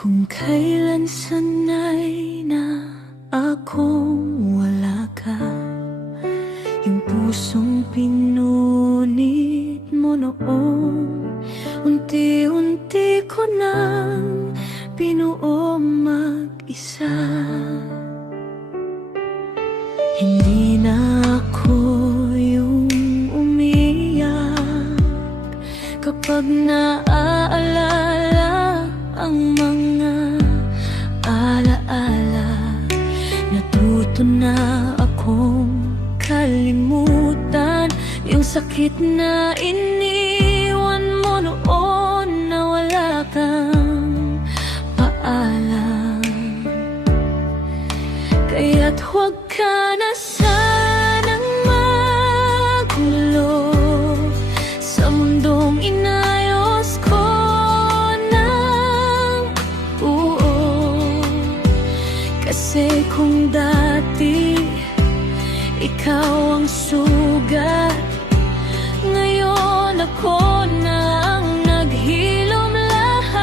Kung kailan sanay na akong wala ka, yung pusong pinunit mo noon, unti-unti ko nang binuo mag-isa. Hindi na ako yung umiyak kapag naaalala ang mga alaala. Natuto na akong kalimutan yung sakit na iniwan mo noon na wala kang paalam. Kaya't huwag ka na sanang magulo sa mundong inayos ko ng buo. Kasi kung dati ikaw ang sugat, ngayon ako na ang naghilom lahat.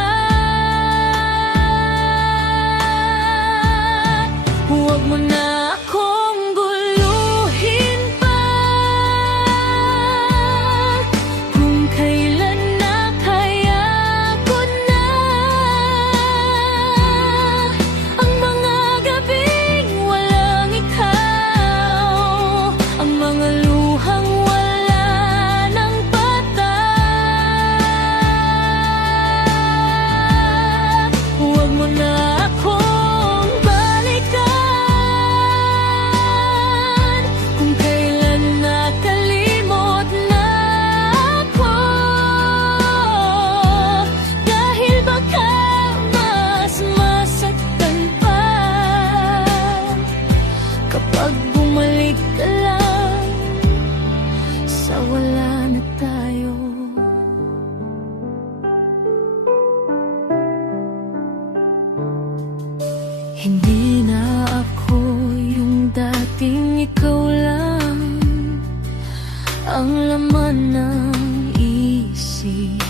Huwag mo na akong guluhin pa kung kailan na kaya ko na. Ang mga gabing walang ikaw, ang mga luhang wala ng patak. Huwag mo na akong balikan kung kailan nakalimot na ako, dahil baka mas masaktan pa kapag bumalik ka lang sa wala na tayo. Hindi na ako yung dating ikaw lang ang laman ng isip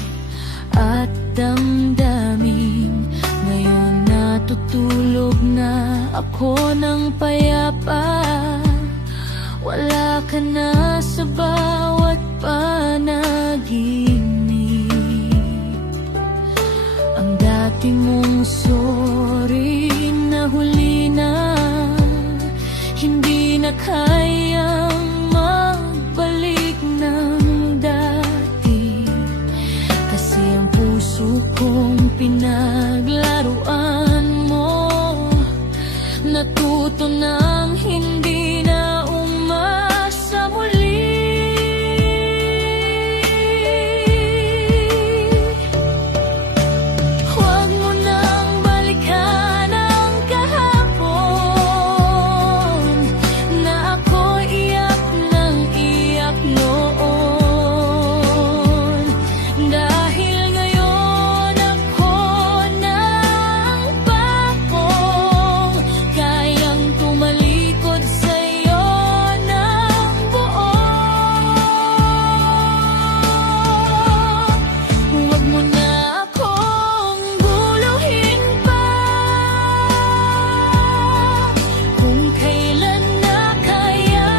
at damdamin. Ngayon natutulog na ako ng payapa, wala ka na sa bawat panaginip. Ang dati mong sorry na huli na, hindi na kayang magbalik ng dati. Kasi ang puso kong pinaglaruan mo, natuto ng hindi na umasa muli. Huwag mo nang balikan ang kahapon na ako iyak ng iyak noon, dahil ngayon ako na ang bakong kayang tumalikod sa'yo ng buo. Huwag mo na akong guluhin pa kung kailan na kaya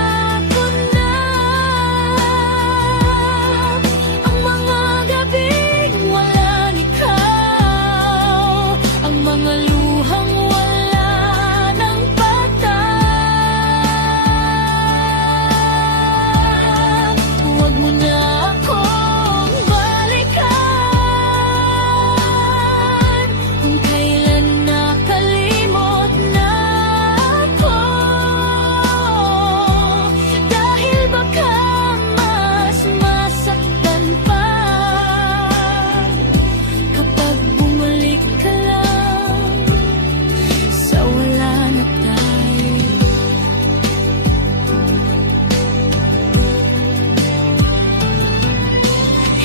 ko na. Ang mga gabing walang ikaw, ang mga luhang wala ng patak. Huwag mo na akong balikan kung kailan nakalimot na ako, dahil baka mas masaktan pa kapag bumalik ka lang sa wala na tayo.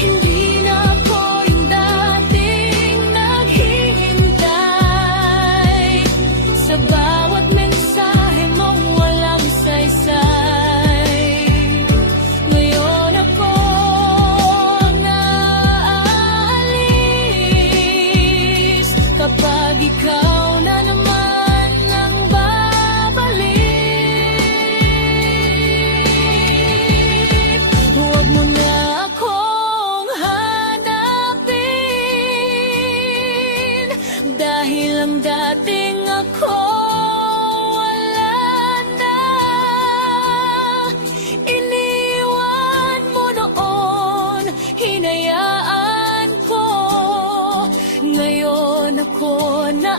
Hindi na ako yung dating naghihintay sa bawat mensahe mong walang saysay. Ngayon ako na aalis kapag Dahil ang dating ako wala na. Iniwan mo noon, hinayaan ko. Ngayon ako na